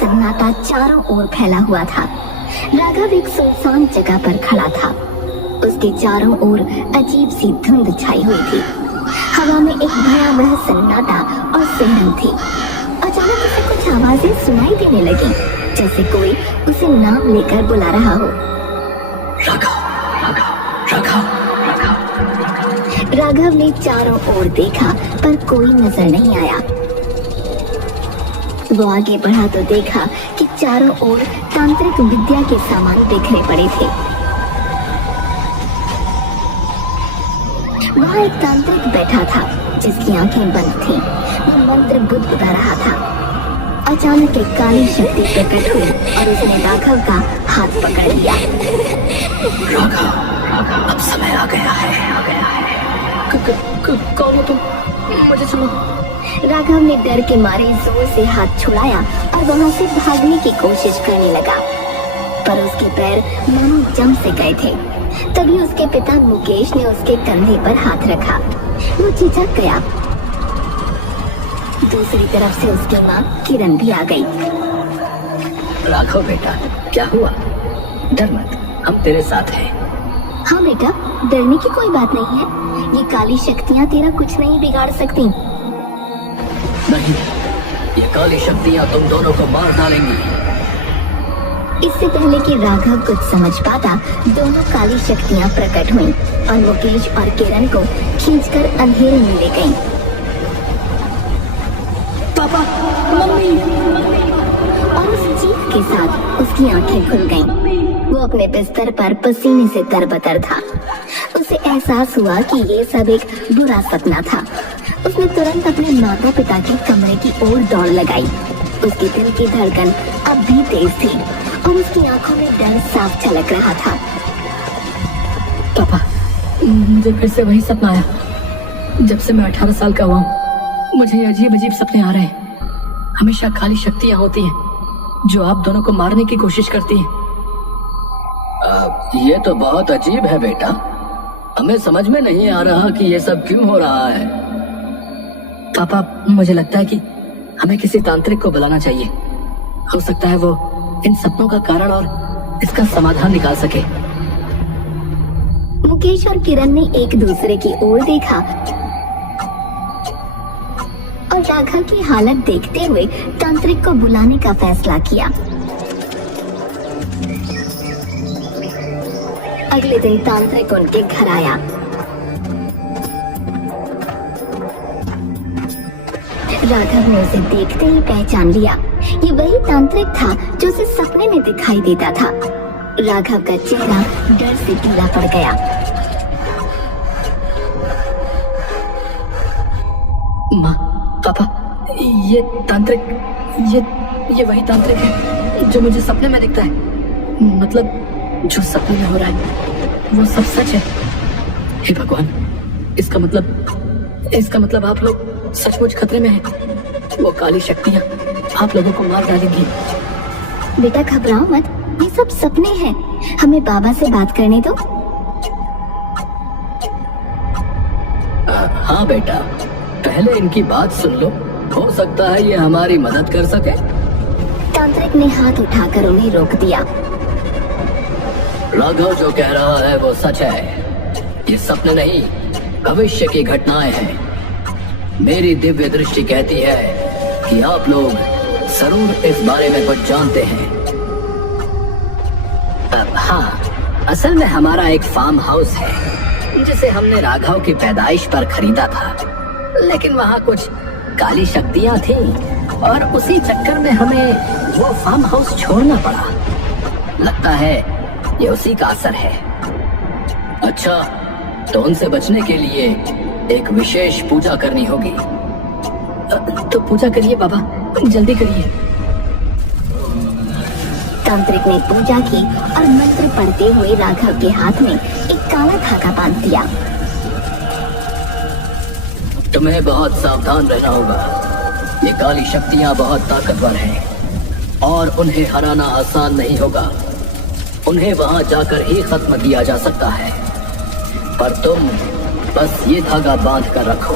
सन्नाटा चारों ओर फैला हुआ था। राघव एक सुनसान जगह पर खड़ा था। उसके चारों ओर अजीब सी धुंध छाई हुई थी। हवा में एक भयावह सन्नाटा और सिहरन थी। अचानक उसे कुछ आवाजें सुनाई देने लगी, जैसे कोई उसे नाम लेकर बुला रहा हो। राघव, राघव, राघव, राघव। राघव ने चारों ओर देखा पर कोई नजर नहीं आया। वो आगे बढ़ा तो देखा कि चारों ओर तांत्रिक विद्या के सामान बिखरे पड़े थे। वहाँ एक तांत्रिक बैठा था जिसकी आंखें बंद थीं। वो मंत्र बुदबुदा रहा था। अचानक एक काली शक्ति प्रकट हुई और उसने राघव का हाथ पकड़ लिया। राघव, राघव, अब समय आ गया है, आ गया है। कौन हो तुम? मुझे सुनो। राघव ने डर के मारे जोर से हाथ छुड़ाया और वहाँ से भागने की कोशिश करने लगा, पर उसके पैर मानो जम से गए थे। तभी उसके पिता मुकेश ने उसके कंधे पर हाथ रखा। वो झिझक गया। दूसरी तरफ से उसकी माँ किरण भी आ गई। राघव बेटा, क्या हुआ? डर मत, हम तेरे साथ हैं। हाँ बेटा, डरने की कोई बात नहीं है। ये काली शक्तियाँ तेरा कुछ नहीं बिगाड़ सकती। नहीं, ये काली शक्तियाँ तुम दोनों को मार डालेंगी। इससे पहले कि राघव कुछ समझ पाता, दोनों काली शक्तियाँ प्रकट हुईं और मुकेश और किरण को खींचकर अंधेरे में ले गईं। पापा, मम्मी। और उस चीख के साथ उसकी आंखें खुल गईं। वो अपने बिस्तर पर पसीने से तरबतर था। उसे एहसास हुआ कि ये सब एक बुरा सपना था। उसने तुरंत अपने माता पिता के कमरे की ओर दौड़ लगाई। उसके दिल की धड़कन अब भी तेज थी और उसकी आंखों में डर साफ झलक रहा था। पापा, मुझे फिर से वही सपना आया। जब से मैं 18 साल का हुआ हूँ, मुझे अजीब अजीब सपने आ रहे हैं। हमेशा काली शक्तियाँ होती हैं जो आप दोनों को मारने की कोशिश करती हैं। ये तो बहुत अजीब है बेटा। हमें समझ में नहीं आ रहा कि ये सब क्यों हो रहा है। पापा, मुझे लगता है कि हमें किसी तांत्रिक को बुलाना चाहिए। हो सकता है वो इन सपनों का कारण और इसका समाधान निकाल सके। मुकेश और किरण ने एक दूसरे की ओर देखा और राघव की हालत देखते हुए तांत्रिक को बुलाने का फैसला किया। अगले दिन तांत्रिक उनके घर आया। राघव ने उसे देखते ही पहचान लिया। ये वही तांत्रिक था जो उसे सपने में दिखाई देता था। राघव का चेहरा डर से पीला पड़ गया। माँ, पापा, ये तांत्रिक, ये वही तांत्रिक है जो मुझे सपने में दिखता है। मतलब जो सपने में हो रहा है वो सब सच है। हे भगवान, इसका मतलब आप लोग सचमुच खतरे में हैं। वो काली शक्तियाँ आप लोगों को मार डालेंगी। बेटा घबराओ मत, ये सब सपने हैं। हमें बाबा से बात करने दो। हाँ बेटा, पहले इनकी बात सुन लो। हो सकता है ये हमारी मदद कर सके। तांत्रिक ने हाथ उठाकर उन्हें रोक दिया। राघव जो कह रहा है वो सच है। ये सपने नहीं, भविष्य की घटनाएं हैं। मेरी दिव्य दृष्टि कहती है कि आप लोग जरूर इस बारे में कुछ जानते हैं। हाँ, असल में हमारा एक फार्म हाउस है जिसे हमने राघव की पैदाइश पर खरीदा था, लेकिन वहाँ कुछ काली शक्तियाँ थी और उसी चक्कर में हमें वो फार्म हाउस छोड़ना पड़ा। लगता है ये उसी का असर है। अच्छा, तो उनसे बचने के लिए एक विशेष पूजा करनी होगी। तो पूजा करिए बाबा, जल्दी करिए। तांत्रिक ने पूजा की और मंत्र पढ़ते हुए राघव के हाथ में एक काला धागा बांध दिया। तुम्हें बहुत सावधान रहना होगा। ये काली शक्तियाँ बहुत ताकतवर हैं और उन्हें हराना आसान नहीं होगा। उन्हें वहां जाकर ही खत्म किया जा सकता है, पर तुम बस ये धागा बांध कर रखो,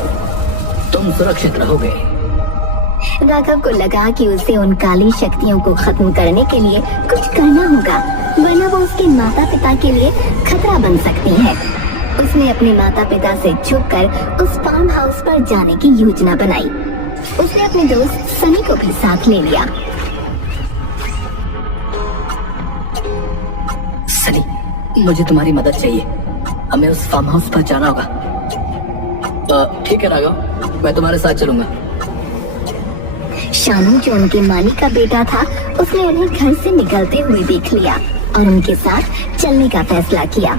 तुम सुरक्षित रहोगे। राघव को लगा कि उसे उन काली शक्तियों को खत्म करने के लिए कुछ करना होगा, वरना वो उसके माता पिता के लिए खतरा बन सकती है। उसने अपने माता पिता से छुपकर उस फार्म हाउस पर जाने की योजना बनाई। उसने अपने दोस्त सनी को भी साथ ले लिया। सनी, मुझे तुम्हारी मदद चाहिए। हमें उस फार्म हाउस पर जाना होगा। ठीक है राघव, मैं तुम्हारे साथ चलूंगा। शानू, जो उनके मालिक का बेटा था, उसने उन्हें घर से निकलते हुए देख लिया और उनके साथ चलने का फैसला किया।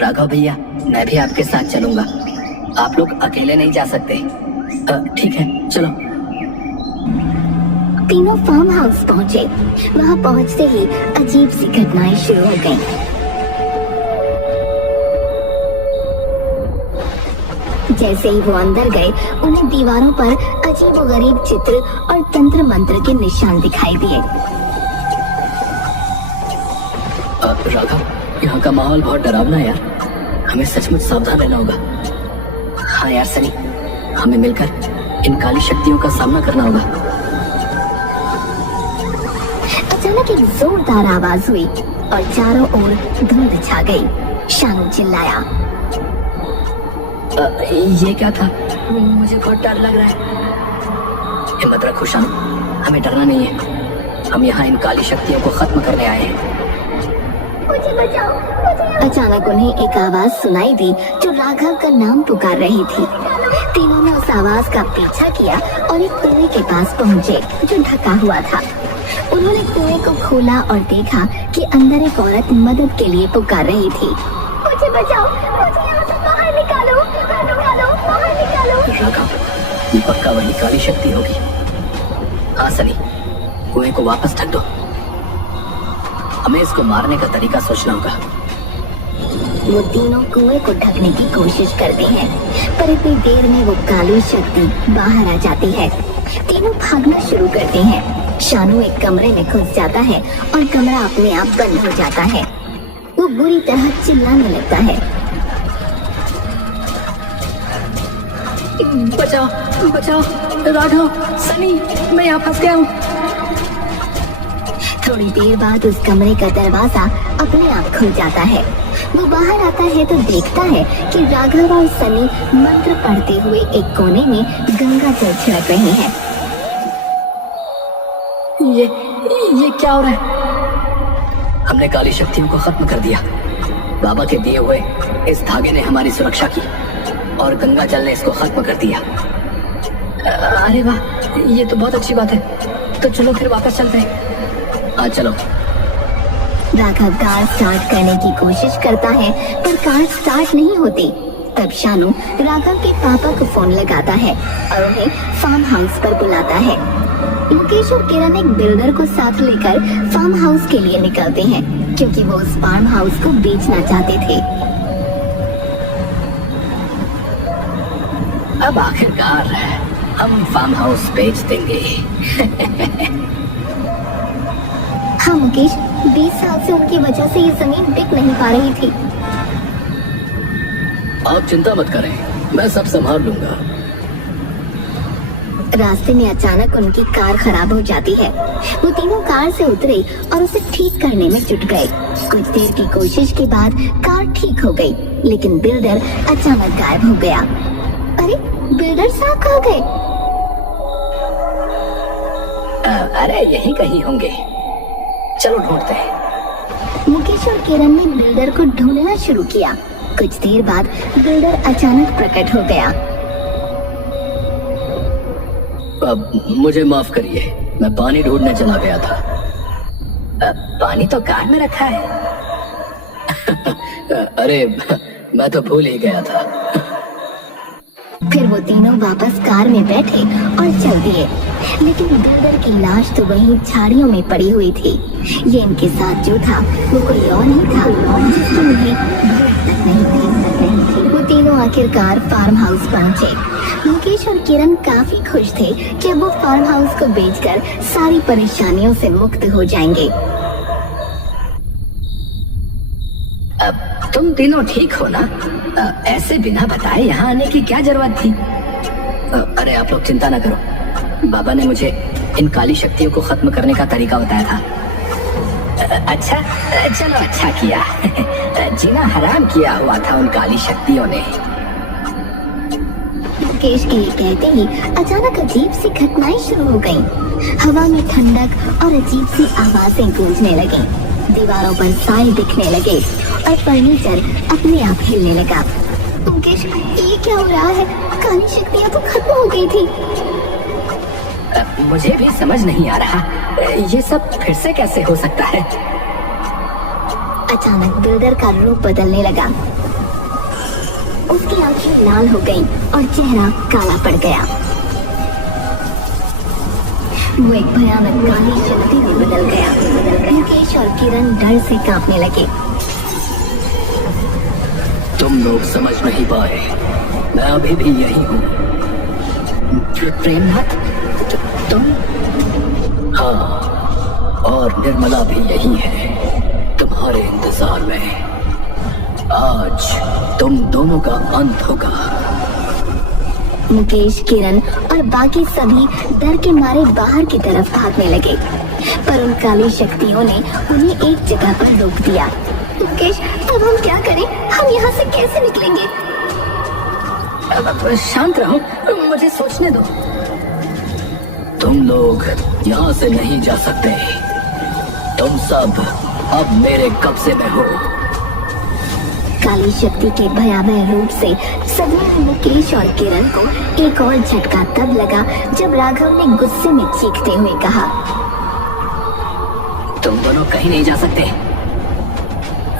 राघव भैया, मैं भी आपके साथ चलूंगा। आप लोग अकेले नहीं जा सकते। ठीक है, चलो। तीनों फार्म हाउस पहुंचे। वहां पहुंचते ही अजीब सी घटनाएं शुरू हो गईं। जैसे ही वो अंदर गए, उन्हें दीवारों पर अजीबोगरीब चित्र और तंत्र मंत्र के निशान दिखाई दिए। राघव, यहाँ का माहौल बहुत डरावना है यार। हमें सचमुच सावधान रहना होगा। हाँ यार सनी, हमें मिलकर इन काली शक्तियों का सामना करना होगा। अचानक एक जोरदार आवाज हुई और चारों ओर धुंध छा गई। शानू चिल्लाया, ये क्या था? मुझे बहुत डर लग रहा है। हिम्मत रखो शानू, हमें डरना नहीं है। हम यहाँ इन काली शक्तियों को खत्म करने आए हैं। मुझे बचाओ, अचानक उन्हें एक आवाज सुनाई दी जो राघव का नाम पुकार रही थी। तीनों ने उस आवाज का पीछा किया और एक कुएं के पास पहुँचे जो ढका हुआ था। उन्होंने कुएं को खोला और देखा कि अंदर एक औरत मदद के लिए पुकार रही थी। मुझे बचाओ, मुझे यहाँ से बाहर निकालो, बाहर निकालो। राघव, ये पक्का वही काली शक्ति होगी। हाँ सनी, कुएं को वापस ढक दो। हमें इसको मारने का तरीका सोचना होगा। वो तीनों कुएं को ढकने की कोशिश करते हैं, पर इतनी देर में वो काली शक्ति बाहर आ जाती है। तीनों भागना शुरू करते हैं। शानू एक कमरे में घुस जाता है और कमरा अपने आप बंद हो जाता है। वो बुरी तरह चिल्लाने लगता है, बचाओ, बचाओ, राघव, सनी, मैं यहाँ फंस गया हूँ। थोड़ी देर बाद उस कमरे का दरवाजा अपने आप खुल जाता है। वो बाहर आता है तो देखता है कि राघव और सनी मंत्र पढ़ते हुए एक कोने में गंगा जल छिड़क रहे हैं। ये क्या हो रहा है? हमने काली शक्तियों को खत्म कर दिया। बाबा के दिए हुए इस धागे ने हमारी सुरक्षा की और गंगा जल ने इसको खत्म कर दिया। अरे वाह, ये तो बहुत अच्छी बात है। तो चलो फिर वापस चलते हैं। हाँ चलो। राघव कार स्टार्ट करने की कोशिश करता है पर कार स्टार्ट नहीं होती। तब शानू राघव के पापा को फोन लगाता है और उन्हें फार्म हाउस पर बुलाता है। मुकेश और किरण एक बिल्डर को साथ लेकर फार्म हाउस के लिए निकलते हैं क्योंकि वो उस फार्म हाउस को बेचना चाहते थे। अब आखिरकार हम फार्म हाउस बेच देंगे। हाँ मुकेश, 20 साल से उनकी वजह से ये जमीन बिक नहीं पा रही थी। आप चिंता मत करें, मैं सब संभाल लूंगा। रास्ते में अचानक उनकी कार खराब हो जाती है। वो तीनों कार से उतरे और उसे ठीक करने में जुट गए। कुछ देर की कोशिश के बाद कार ठीक हो गई, लेकिन बिल्डर अचानक गायब हो गया। अरे बिल्डर साहब कहाँ गए? अरे यहीं कहीं होंगे, चलो ढूंढते हैं। मुकेश और किरण ने बिल्डर को ढूंढना शुरू किया। कुछ देर बाद बिल्डर अचानक प्रकट हो गया। अब मुझे माफ करिए, मैं पानी ढूंढने चला गया था। पानी तो कार में रखा है। अरे मैं तो भूल ही गया था। फिर वो तीनों वापस कार में बैठे और चल दिए, लेकिन बिल्डर की लाश तो वहीं झाड़ियों में पड़ी हुई थी। ये इनके साथ जो था वो कोई और नहीं था, जिसकी उन्हें भूख तक नहीं थी। वो तीनों आखिरकार फार्म हाउस पहुंचे। मुकेश और किरण काफी खुश थे कि अब वो फार्म हाउस को बेचकर सारी परेशानियों से मुक्त हो जाएंगे। अब तुम तीनों ठीक हो ना? ऐसे बिना बताए यहाँ आने की क्या जरूरत थी? अरे आप लोग चिंता ना करो, बाबा ने मुझे इन काली शक्तियों को खत्म करने का तरीका बताया था। अच्छा, चलो अच्छा किया। जीना हराम किया हुआ था उन काली शक्तियों ने। मुकेश के ये कहते ही अचानक अजीब सी घटनाएं शुरू हो गईं। हवा में ठंडक और अजीब सी आवाजें गूंजने लगी, दीवारों पर साए दिखने लगे और फर्नीचर अपने आप हिलने लगा। मुकेश, ये क्या हो रहा है? काली शक्तियाँ तो खत्म हो गई थी। मुझे भी समझ नहीं आ रहा, ये सब फिर से कैसे हो सकता है? अचानक बिल्डर का रूप बदलने लगा। उसकी आंखें लाल हो गईं और चेहरा काला पड़ गया। वो एक भयानक काली शक्ति में बदल गया। मुकेश और किरण डर से कांपने लगे। तुम लोग समझ नहीं पाए, मैं अभी भी यही हूँ। प्रेमनाथ, तुम? हाँ, और निर्मला भी यही है, तुम्हारे इंतजार में। आज तुम दोनों का अंत होगा। मुकेश, किरण और बाकी सभी डर के मारे बाहर की तरफ भागने लगे, पर उन काली शक्तियों ने उन्हें एक जगह पर रोक दिया। मुकेश, अब हम क्या करें? हम यहाँ से कैसे निकलेंगे? अब शांत रहो, मुझे सोचने दो। तुम लोग यहाँ से नहीं जा सकते। तुम सब अब मेरे कब्जे में हो। काली शक्ति के भयावह रूप से सदमे मुकेश और किरण को एक और झटका तब लगा जब राघव ने गुस्से में चीखते हुए कहा, तुम दोनों कहीं नहीं जा सकते।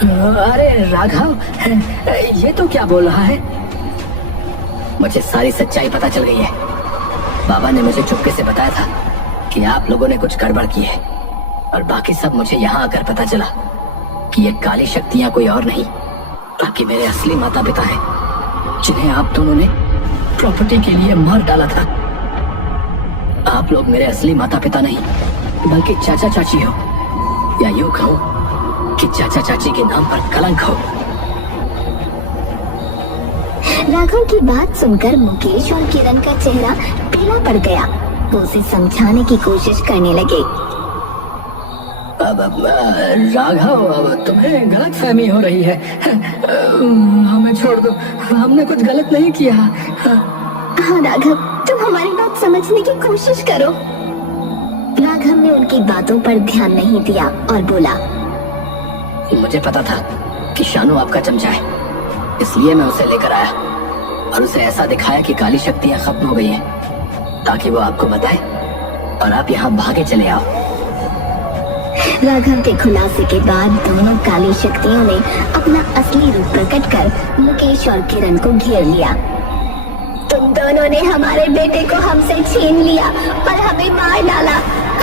अरे राघव, ये तो क्या बोल रहा है? मुझे सारी सच्चाई पता चल गई है। बाबा ने मुझे चुपके से बताया था कि आप लोगों ने कुछ गड़बड़ की है, और बाकी सब मुझे यहाँ आकर पता चला कि ये काली शक्तियाँ कोई और नहीं बाकी मेरे असली माता पिता हैं, जिन्हें आप दोनों ने प्रॉपर्टी के लिए मार डाला था। आप लोग मेरे असली माता पिता नहीं बल्कि चाचा चाची हो, या यूं कहो कि चाचा चाची के नाम पर कलंक हो। राघव की बात सुनकर मुकेश और किरण का चेहरा पीला पड़ गया। वो उसे समझाने की कोशिश करने लगे। अब राघव, अब तुम्हें गलत फहमी हो रही है। हमें छोड़ दो, हमने कुछ गलत नहीं किया। हाँ राघव, तुम हमारी बात समझने की कोशिश करो। राघव ने उनकी बातों पर ध्यान नहीं दिया और बोला, मुझे पता था कि शानू आपका चमचा है, इसलिए मैं उसे लेकर आया और उसे ऐसा दिखाया कि काली शक्तियां खत्म हो गई हैं, ताकि वो आपको बताए और आप यहाँ भागे चले आओ। राघव के खुलासे के बाद दोनों काली शक्तियों ने अपना असली रूप प्रकट कर मुकेश और किरण को घेर लिया। तुम दोनों ने हमारे बेटे को हमसे छीन लिया और हमें मार डाला।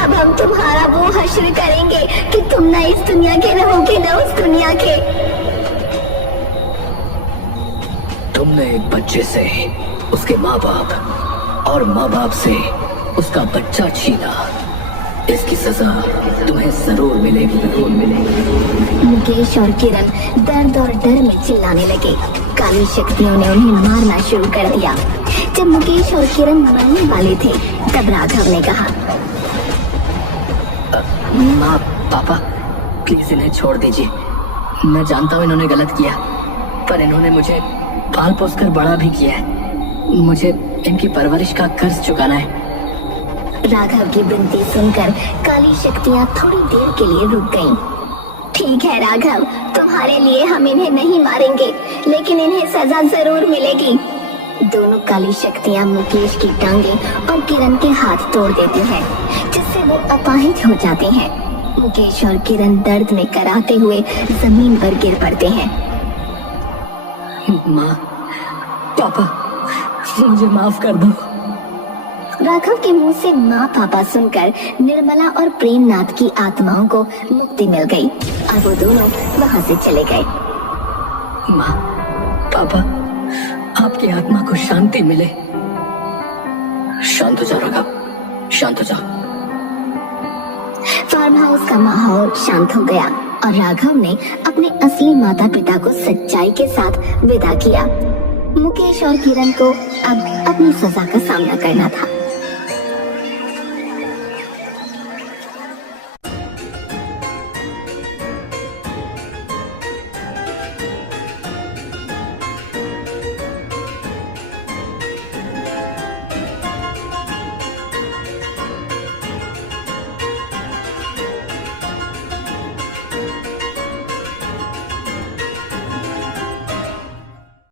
अब हम तुम्हारा वो हश्र करेंगे कि तुम न इस दुनिया के रहोगे न उस दुनिया के। तुमने एक बच्चे से उसके माँ बाप और माँ बाप से उसका बच्चा छीना, इसकी सजा तुम्हें जरूर मिलेगी, जरूर मिलेगी। मुकेश और किरण दर्द और डर में चिल्लाने लगे। काली शक्तियों ने उन्हें मारना शुरू कर दिया। जब मुकेश और किरण मरने वाले थे तब राघव ने कहा, माँ पापा प्लीज इन्हें छोड़ दीजिए। मैं जानता हूँ इन्होंने गलत किया, पर इन्होंने मुझे पाल पोस कर बड़ा भी किया है। मुझे इनकी परवरिश का कर्ज चुकाना है। राघव की विनती सुनकर काली शक्तियाँ थोड़ी देर के लिए रुक गईं। ठीक है राघव, तुम्हारे लिए हम इन्हें नहीं मारेंगे, लेकिन इन्हें सजा जरूर मिलेगी। दोनों काली शक्तियाँ मुकेश की टांगे और किरण के हाथ तोड़ देती हैं, जिससे वो अपाहिज हो जाते हैं। मुकेश और किरण दर्द में कराहते हुए जमीन पर गिर पड़ते हैं। माँ, पापा, मुझे माफ कर दो। राघव के मुंह से माँ पापा सुनकर निर्मला और प्रेमनाथ की आत्माओं को मुक्ति मिल गई और वो दोनों वहाँ से चले गए। माँ, पापा, आपकी आत्मा को शांति मिले। शांत हो जाओ राघव, शांत हो जाओ। फार्म हाउस का माहौल शांत हो गया और राघव ने अपने असली माता पिता को सच्चाई के साथ विदा किया। मुकेश और किरण को अब अपनी सजा का सामना करना था।